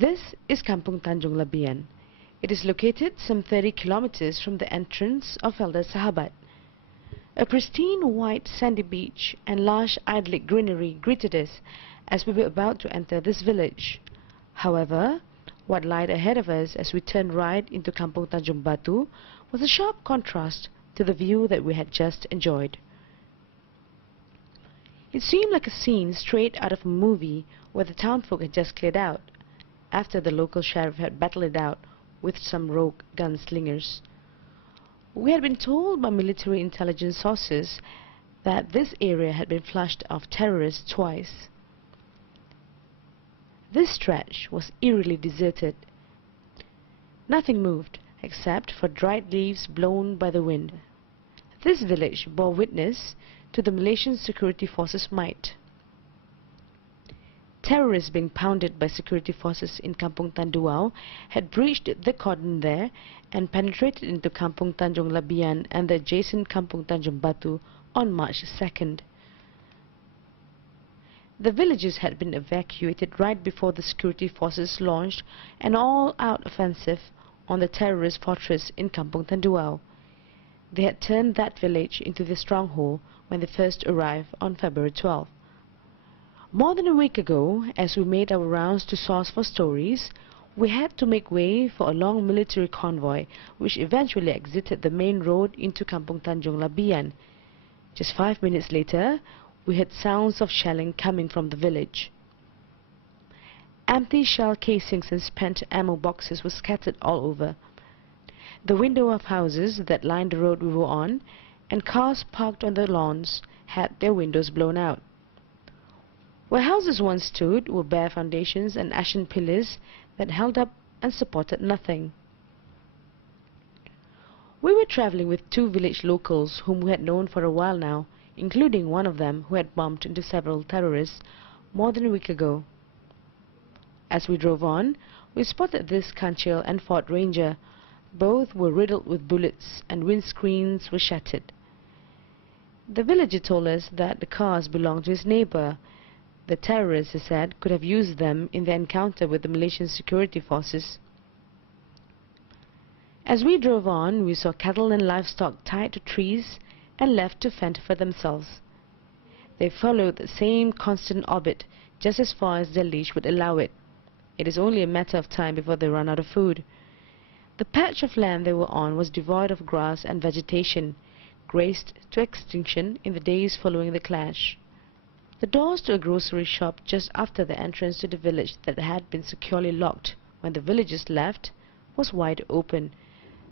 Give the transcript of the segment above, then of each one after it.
This is Kampung Tanjung Labian. It is located some 30 kilometers from the entrance of Elder Sahabat. A pristine white sandy beach and lush idyllic greenery greeted us as we were about to enter this village. However, what lied ahead of us as we turned right into Kampung Tanjung Batu was a sharp contrast to the view that we had just enjoyed. It seemed like a scene straight out of a movie where the townfolk had just cleared out, after the local sheriff had battled it out with some rogue gunslingers. We had been told by military intelligence sources that this area had been flushed of terrorists twice. This stretch was eerily deserted. Nothing moved except for dried leaves blown by the wind. This village bore witness to the Malaysian security forces' might. Terrorists being pounded by security forces in Kampung Tanduau had breached the cordon there and penetrated into Kampung Tanjung Labian and the adjacent Kampung Tanjung Batu on March 2nd. The villages had been evacuated right before the security forces launched an all-out offensive on the terrorist fortress in Kampung Tanduau. They had turned that village into their stronghold when they first arrived on February 12. More than a week ago, as we made our rounds to source for stories, we had to make way for a long military convoy which eventually exited the main road into Kampung Tanjung Labian. Just 5 minutes later, we heard sounds of shelling coming from the village. Empty shell casings and spent ammo boxes were scattered all over. The windows of houses that lined the road we were on and cars parked on the lawns had their windows blown out. Where houses once stood were bare foundations and ashen pillars that held up and supported nothing. We were travelling with two village locals whom we had known for a while now, including one of them who had bumped into several terrorists more than a week ago. As we drove on, we spotted this Kanchil and Ford Ranger. Both were riddled with bullets and windscreens were shattered. The villager told us that the cars belonged to his neighbour. The terrorists, he said, could have used them in their encounter with the Malaysian security forces. As we drove on, we saw cattle and livestock tied to trees and left to fend for themselves. They followed the same constant orbit just as far as their leash would allow it. It is only a matter of time before they run out of food. The patch of land they were on was devoid of grass and vegetation, grazed to extinction in the days following the clash. The doors to a grocery shop just after the entrance to the village that had been securely locked when the villagers left was wide open.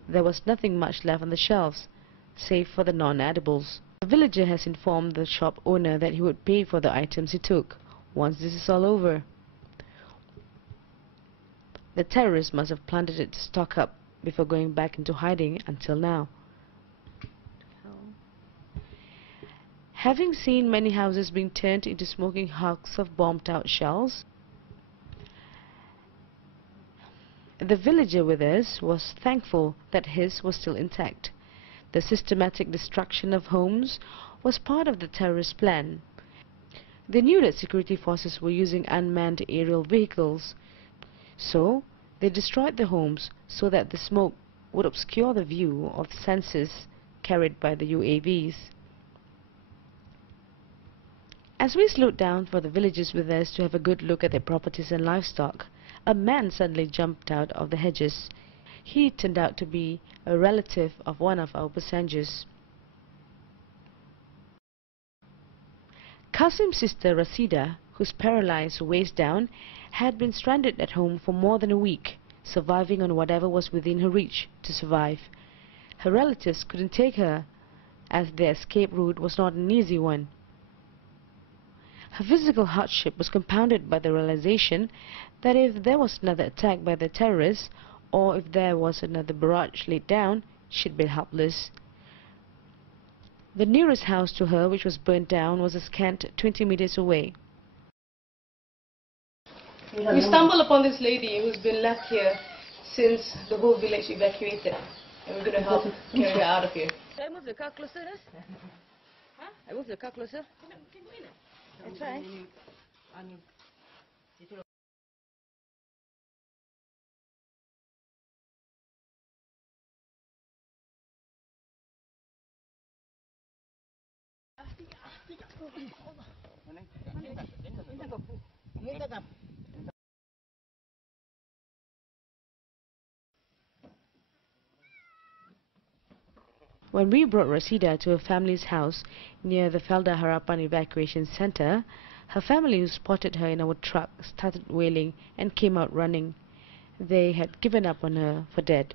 There was nothing much left on the shelves, save for the non-edibles. The villager has informed the shop owner that he would pay for the items he took once this is all over. The terrorists must have planted it to stock up before going back into hiding until now. Having seen many houses being turned into smoking hulks of bombed-out shells, the villager with us was thankful that his was still intact. The systematic destruction of homes was part of the terrorist plan. They knew that security forces were using unmanned aerial vehicles, so they destroyed the homes so that the smoke would obscure the view of the sensors carried by the UAVs. As we slowed down for the villagers with us to have a good look at their properties and livestock, a man suddenly jumped out of the hedges. He turned out to be a relative of one of our passengers. Qasim's sister Rasida, who's paralyzed waist down, had been stranded at home for more than a week, surviving on whatever was within her reach to survive. Her relatives couldn't take her, as their escape route was not an easy one. Her physical hardship was compounded by the realization that if there was another attack by the terrorists, or if there was another barrage laid down, she'd be helpless. The nearest house to her, which was burnt down, was a scant 20 meters away. We stumbled upon this lady who's been left here since the whole village evacuated, and we're going to help carry her out of here. Should I move the car closer, Ras? Huh? I move the car closer? That's right. When we brought Rasida to her family's house near the Felda Harapan evacuation center, her family, who spotted her in our truck, started wailing and came out running. They had given up on her for dead.